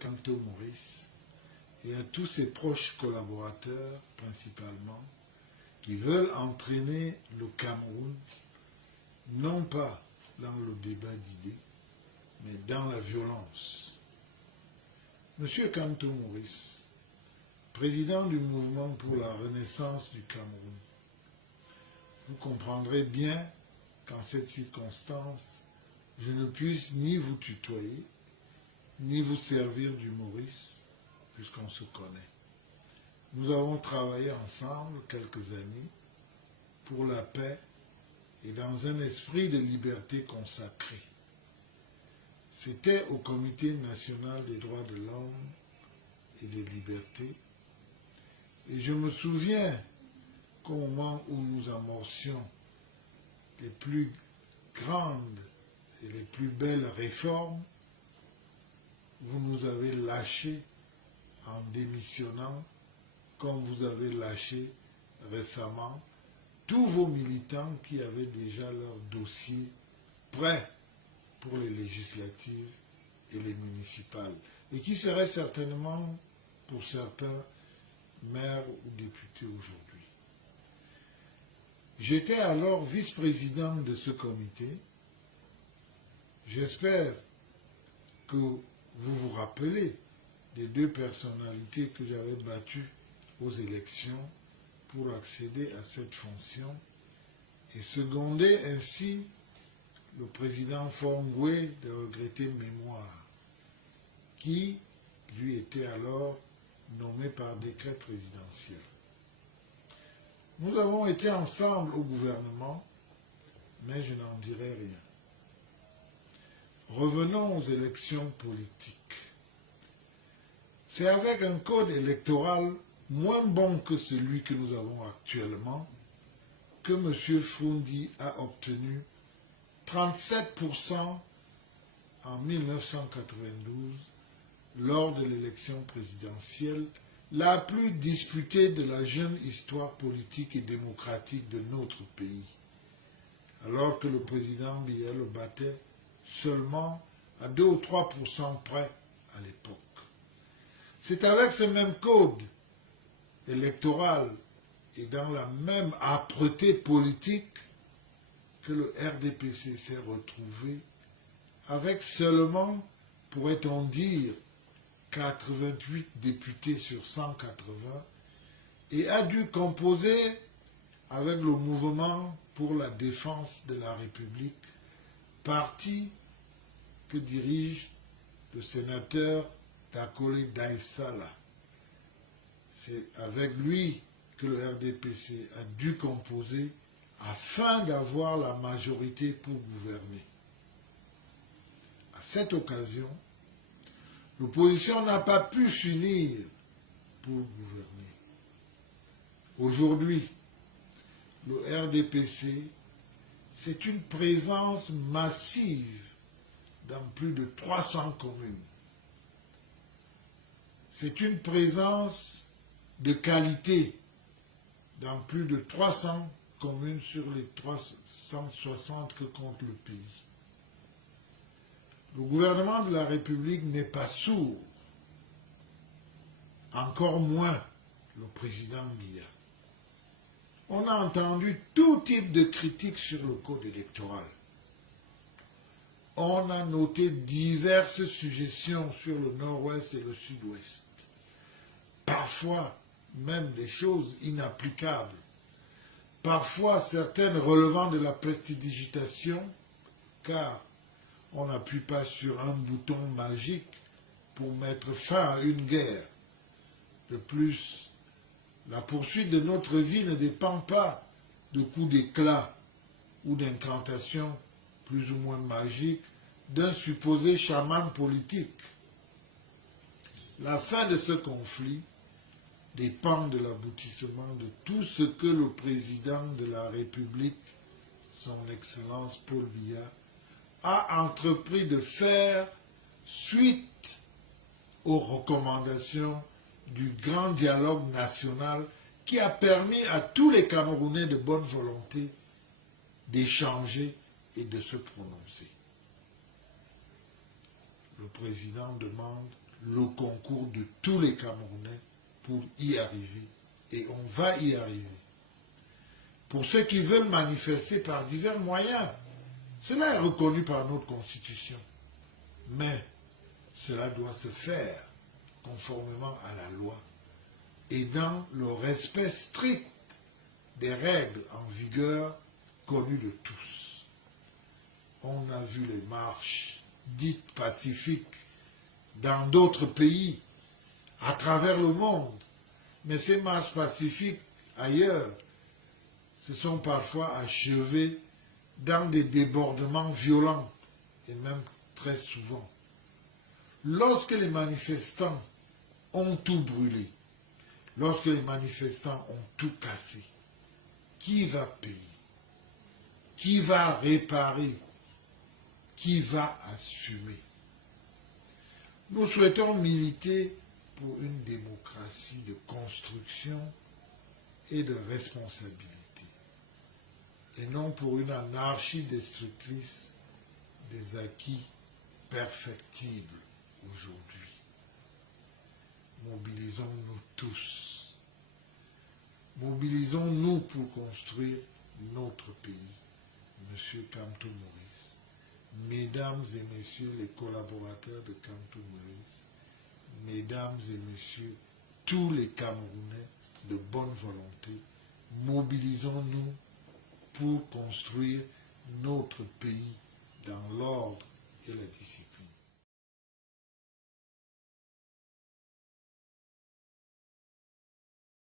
Kanto Maurice et à tous ses proches collaborateurs, principalement, qui veulent entraîner le Cameroun, non pas dans le débat d'idées, mais dans la violence. Monsieur Kanto Maurice, président du mouvement pour la renaissance du Cameroun, vous comprendrez bien qu'en cette circonstance, je ne puisse ni vous tutoyer, ni vous servir du Maurice, puisqu'on se connaît. Nous avons travaillé ensemble quelques années pour la paix et dans un esprit de liberté consacré. C'était au Comité national des droits de l'homme et des libertés, et je me souviens qu'au moment où nous amorcions les plus grandes et les plus belles réformes, vous nous avez lâchés en démissionnant, comme vous avez lâché récemment tous vos militants qui avaient déjà leur dossier prêt pour les législatives et les municipales, et qui seraient certainement, pour certains, maires ou députés aujourd'hui. J'étais alors vice-président de ce comité. J'espère que vous vous rappelez des deux personnalités que j'avais battues aux élections pour accéder à cette fonction et seconder ainsi le président Fongwe de regretter mémoire, qui lui était alors nommé par décret présidentiel. Nous avons été ensemble au gouvernement, mais je n'en dirai rien. Revenons aux élections politiques. C'est avec un code électoral moins bon que celui que nous avons actuellement que M. Foundi a obtenu 37% en 1992 lors de l'élection présidentielle la plus disputée de la jeune histoire politique et démocratique de notre pays, alors que le président Biya le battait seulement à 2 ou 3% près à l'époque. C'est avec ce même code électoral et dans la même âpreté politique que le RDPC s'est retrouvé avec seulement, pourrait-on dire, 88 députés sur 180 et a dû composer avec le mouvement pour la défense de la République, parti que dirige le sénateur Dakole Daïsala. C'est avec lui que le RDPC a dû composer afin d'avoir la majorité pour gouverner. À cette occasion, l'opposition n'a pas pu s'unir pour gouverner. Aujourd'hui, le RDPC, c'est une présence massive dans plus de 300 communes. C'est une présence de qualité dans plus de 300 communes sur les 360 que compte le pays. Le gouvernement de la République n'est pas sourd, encore moins le président Biya. On a entendu tout type de critiques sur le code électoral. On a noté diverses suggestions sur le nord-ouest et le sud-ouest. Parfois, même des choses inapplicables. Parfois, certaines relevant de la prestidigitation, car on n'appuie pas sur un bouton magique pour mettre fin à une guerre. De plus, la poursuite de notre vie ne dépend pas de coups d'éclat ou d'incantations plus ou moins magiques d'un supposé chaman politique. La fin de ce conflit dépend de l'aboutissement de tout ce que le président de la République, son Excellence Paul Biya, a entrepris de faire suite aux recommandations du grand dialogue national qui a permis à tous les Camerounais de bonne volonté d'échanger et de se prononcer. Le président demande le concours de tous les Camerounais pour y arriver. Et on va y arriver. Pour ceux qui veulent manifester par divers moyens, cela est reconnu par notre Constitution. Mais cela doit se faire conformément à la loi et dans le respect strict des règles en vigueur connues de tous. On a vu les marches dites pacifiques dans d'autres pays, à travers le monde. Mais ces marches pacifiques ailleurs se sont parfois achevées dans des débordements violents, et même très souvent. Lorsque les manifestants ont tout brûlé, lorsque les manifestants ont tout cassé, qui va payer? Qui va réparer? Qui va assumer? Nous souhaitons militer pour une démocratie de construction et de responsabilité, et non pour une anarchie destructrice des acquis perfectibles aujourd'hui. Mobilisons-nous tous. Mobilisons-nous pour construire notre pays. Monsieur Kamto Maurice, mesdames et messieurs les collaborateurs de Kamto Maurice, mesdames et messieurs tous les Camerounais de bonne volonté, mobilisons-nous pour construire notre pays dans l'ordre et la discipline.